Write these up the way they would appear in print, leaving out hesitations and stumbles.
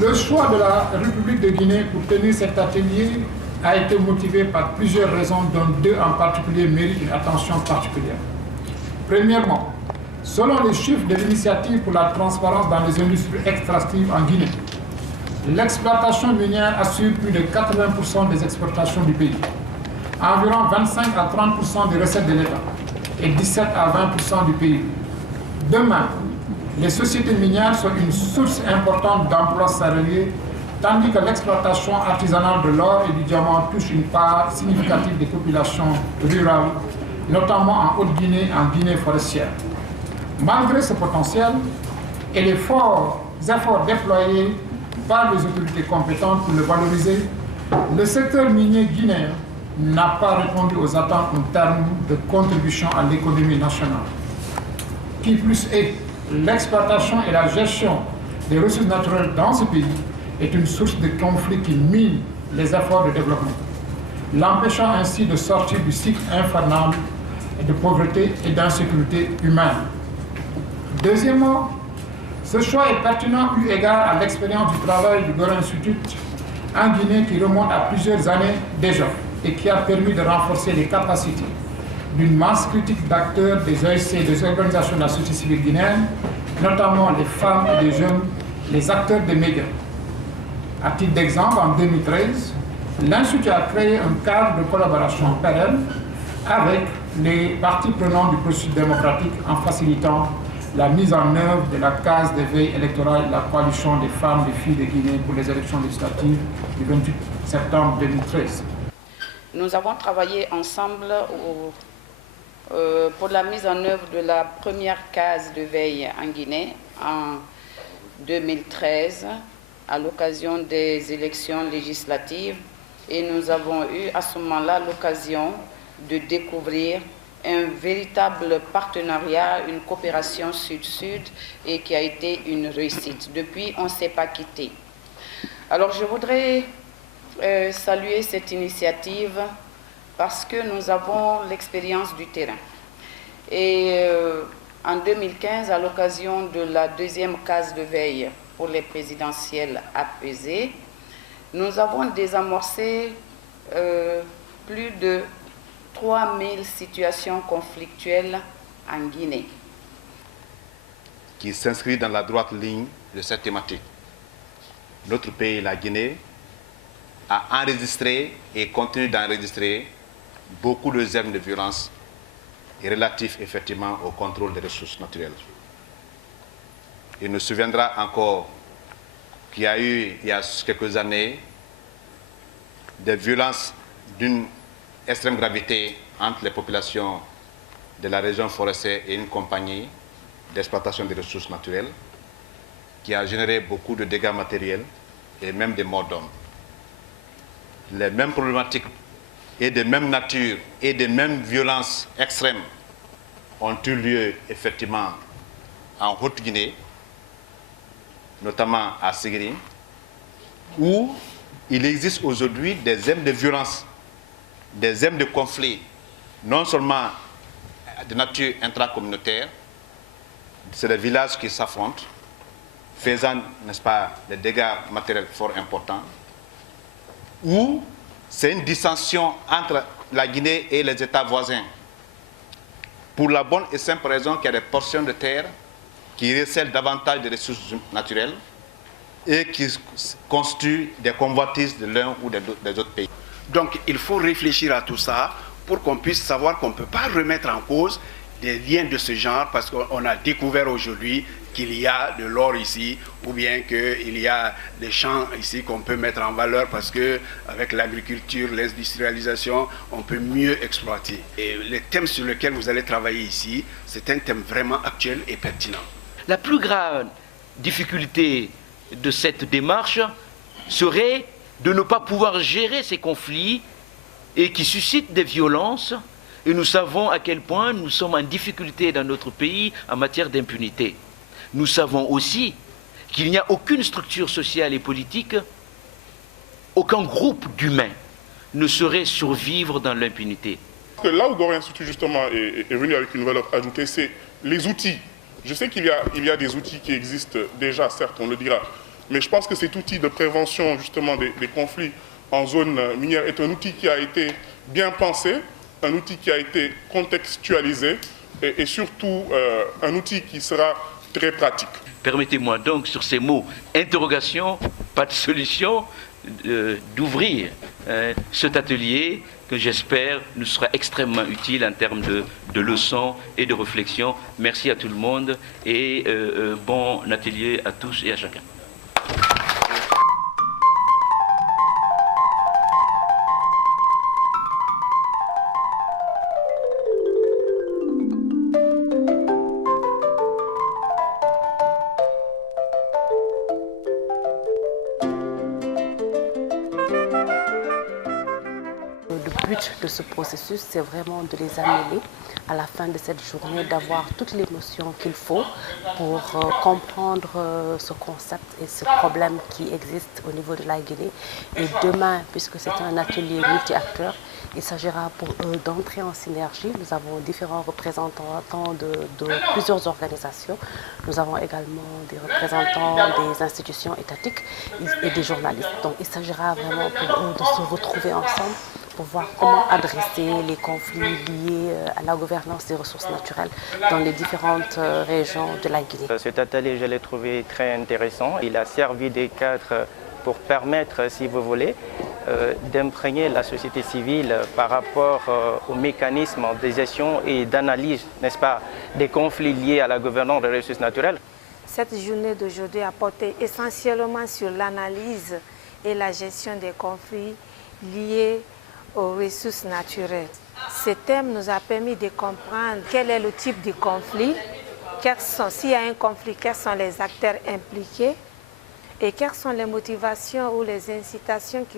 Le choix de la République de Guinée pour tenir cet atelier a été motivé par plusieurs raisons, dont deux en particulier méritent une attention particulière. Premièrement, selon les chiffres de l'initiative pour la transparence dans les industries extractives en Guinée, l'exploitation minière assure plus de 80% des exportations du pays, environ 25 à 30% des recettes de l'État et 17 à 20% du PIB. Demain, les sociétés minières sont une source importante d'emplois salariés, tandis que l'exploitation artisanale de l'or et du diamant touche une part significative des populations rurales, notamment en Haute-Guinée et en Guinée forestière. Malgré ce potentiel et les forts efforts déployés par les autorités compétentes pour le valoriser, le secteur minier guinéen n'a pas répondu aux attentes en termes de contribution à l'économie nationale. Qui plus est, l'exploitation et la gestion des ressources naturelles dans ce pays est une source de conflits qui mine les efforts de développement, l'empêchant ainsi de sortir du cycle infernal de pauvreté et d'insécurité humaine. Deuxièmement, ce choix est pertinent eu égard à l'expérience du travail du Goethe Institute en Guinée qui remonte à plusieurs années déjà et qui a permis de renforcer les capacités d'une masse critique d'acteurs des OSC et des organisations de la société civile guinéenne, notamment les femmes et les jeunes, les acteurs des médias. À titre d'exemple, en 2013, l'Institut a créé un cadre de collaboration pérenne avec les parties prenantes du processus démocratique en facilitant la mise en œuvre de la case de veille électorale de la coalition des femmes et des filles de Guinée pour les élections législatives du 28 septembre 2013. Nous avons travaillé ensemble pour la mise en œuvre de la première case de veille en Guinée en 2013 à l'occasion des élections législatives et nous avons eu à ce moment-là l'occasion de découvrir un véritable partenariat, une coopération sud-sud et qui a été une réussite. Depuis, on ne s'est pas quitté. Alors je voudrais saluer cette initiative parce que nous avons l'expérience du terrain. Et en 2015, à l'occasion de la deuxième case de veille pour les présidentielles apaisées, nous avons désamorcé plus de 3000 situations conflictuelles en Guinée. Qui s'inscrit dans la droite ligne de cette thématique. Notre pays, la Guinée, a enregistré et continue d'enregistrer beaucoup de zèmes de violence relatifs effectivement au contrôle des ressources naturelles. Il nous souviendra encore qu'il y a eu, il y a quelques années, des violences d'une extrême gravité entre les populations de la région forestière et une compagnie d'exploitation des ressources naturelles qui a généré beaucoup de dégâts matériels et même des morts d'hommes. Les mêmes problématiques et de même nature et de mêmes violences extrêmes ont eu lieu effectivement en Haute-Guinée, notamment à Ségiri, où il existe aujourd'hui des zèmes de violence, des zèmes de conflit, non seulement de nature intracommunautaire, c'est des villages qui s'affrontent, faisant, n'est-ce pas, des dégâts matériels fort importants, où c'est une dissension entre la Guinée et les États voisins, pour la bonne et simple raison qu'il y a des portions de terre qui recèlent davantage de ressources naturelles et qui constituent des convoitises de l'un ou des autres pays. Donc il faut réfléchir à tout ça pour qu'on puisse savoir qu'on ne peut pas remettre en cause des liens de ce genre parce qu'on a découvert aujourd'hui qu'il y a de l'or ici ou bien qu'il y a des champs ici qu'on peut mettre en valeur parce qu'avec l'agriculture, l'industrialisation, on peut mieux exploiter. Et le thème sur lequel vous allez travailler ici, c'est un thème vraiment actuel et pertinent. La plus grande difficulté de cette démarche serait de ne pas pouvoir gérer ces conflits et qui suscitent des violences. Et nous savons à quel point nous sommes en difficulté dans notre pays en matière d'impunité. Nous savons aussi qu'il n'y a aucune structure sociale et politique, aucun groupe d'humains ne saurait survivre dans l'impunité. Là où Goethe Institute justement est venu avec une valeur ajoutée, c'est les outils. Je sais qu'il y a des outils qui existent déjà, certes, on le dira, Mais je pense que cet outil de prévention justement des conflits en zone minière est un outil qui a été bien pensé, un outil qui a été contextualisé et surtout un outil qui sera très pratique. Permettez-moi donc, sur ces mots, interrogation, pas de solution, d'ouvrir cet atelier que j'espère nous sera extrêmement utile en termes de leçons et de réflexions. Merci à tout le monde et bon atelier à tous et à chacun. Le but de ce processus, c'est vraiment de les amener à la fin de cette journée, d'avoir toutes les notions qu'il faut pour comprendre ce concept et ce problème qui existe au niveau de la Guinée. Et demain, puisque c'est un atelier multi-acteurs, il s'agira pour eux d'entrer en synergie. Nous avons différents représentants de plusieurs organisations. Nous avons également des représentants des institutions étatiques et des journalistes. Donc il s'agira vraiment pour eux de se retrouver ensemble pour voir comment adresser les conflits liés à la gouvernance des ressources naturelles dans les différentes régions de la Guinée. Cet atelier, je l'ai trouvé très intéressant. Il a servi de cadre pour permettre, si vous voulez, d'imprégner la société civile par rapport aux mécanismes de gestion et d'analyse, n'est-ce pas, des conflits liés à la gouvernance des ressources naturelles. Cette journée d'aujourd'hui a porté essentiellement sur l'analyse et la gestion des conflits liés aux ressources naturelles. Ce thème nous a permis de comprendre quel est le type de conflit, s'il y a un conflit, quels sont les acteurs impliqués et quelles sont les motivations ou les incitations qui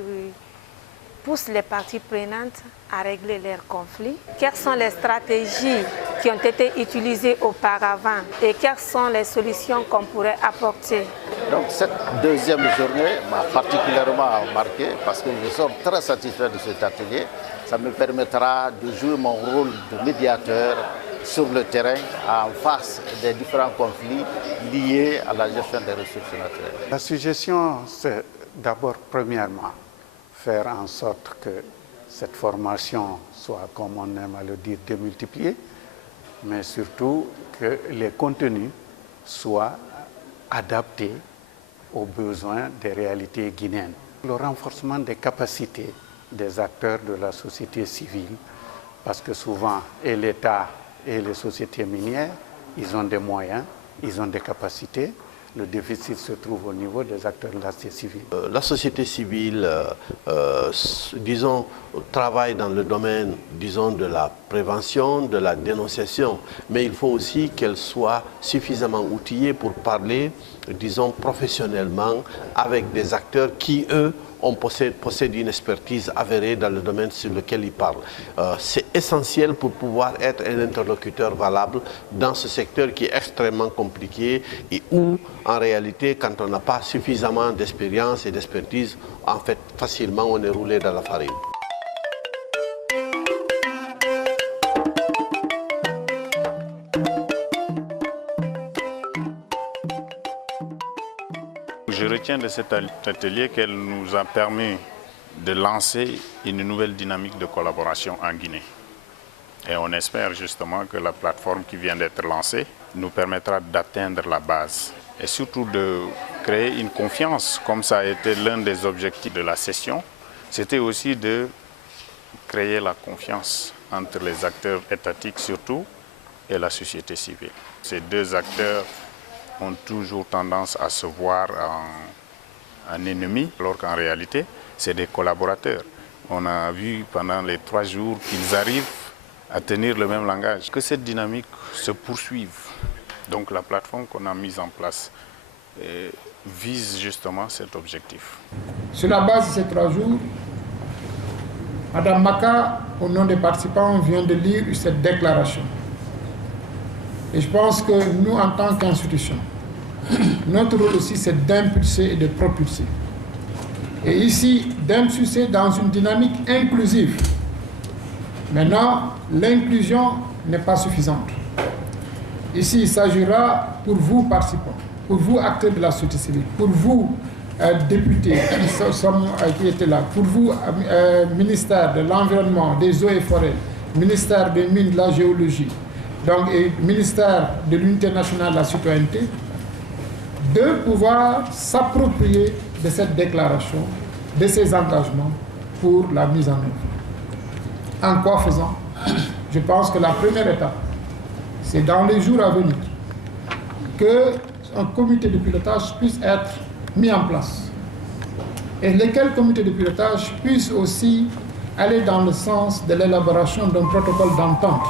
poussent les parties prenantes à régler leurs conflits, quelles sont les stratégies qui ont été utilisées auparavant et quelles sont les solutions qu'on pourrait apporter. Donc cette deuxième journée m'a particulièrement marqué parce que je suis très satisfait de cet atelier. Ça me permettra de jouer mon rôle de médiateur sur le terrain en face des différents conflits liés à la gestion des ressources naturelles. La suggestion, c'est d'abord, premièrement, faire en sorte que cette formation soit, comme on aime à le dire, démultipliée, mais surtout que les contenus soient adaptés aux besoins des réalités guinéennes. Le renforcement des capacités des acteurs de la société civile, parce que souvent, et l'État et les sociétés minières, ils ont des moyens, ils ont des capacités. Le déficit se trouve au niveau des acteurs de la société civile. La société civile, disons, travaille dans le domaine, disons, de la prévention, de la dénonciation, mais il faut aussi qu'elle soit suffisamment outillée pour parler, disons, professionnellement avec des acteurs qui, eux, possèdent une expertise avérée dans le domaine sur lequel ils parlent. C'est essentiel pour pouvoir être un interlocuteur valable dans ce secteur qui est extrêmement compliqué et où, en réalité, quand on n'a pas suffisamment d'expérience et d'expertise, en fait, facilement, on est roulé dans la farine. Je retiens de cet atelier qu'elle nous a permis de lancer une nouvelle dynamique de collaboration en Guinée. Et on espère justement que la plateforme qui vient d'être lancée nous permettra d'atteindre la base et surtout de créer une confiance, comme ça a été l'un des objectifs de la session. C'était aussi de créer la confiance entre les acteurs étatiques surtout et la société civile. Ces deux acteurs ont toujours tendance à se voir en ennemis, alors qu'en réalité, c'est des collaborateurs. On a vu pendant les 3 jours qu'ils arrivent à tenir le même langage. Que cette dynamique se poursuive. Donc la plateforme qu'on a mise en place vise justement cet objectif. Sur la base de ces 3 jours, Madame Maka, au nom des participants, vient de lire cette déclaration. Et je pense que nous, en tant qu'institution, notre rôle aussi, c'est d'impulser et de propulser. Et ici, d'impulser dans une dynamique inclusive. Maintenant, l'inclusion n'est pas suffisante. Ici, il s'agira pour vous, participants, pour vous, acteurs de la société civile, pour vous, députés qui étaient là, pour vous, ministère de l'Environnement, des Eaux et Forêts, ministère des Mines, de la Géologie, donc, et ministère de l'Unité nationale de la citoyenneté, de pouvoir s'approprier de cette déclaration, de ces engagements pour la mise en œuvre. En quoi faisant? Je pense que la première étape, c'est dans les jours à venir qu'un comité de pilotage puisse être mis en place. Et lesquels comités de pilotage puissent aussi aller dans le sens de l'élaboration d'un protocole d'entente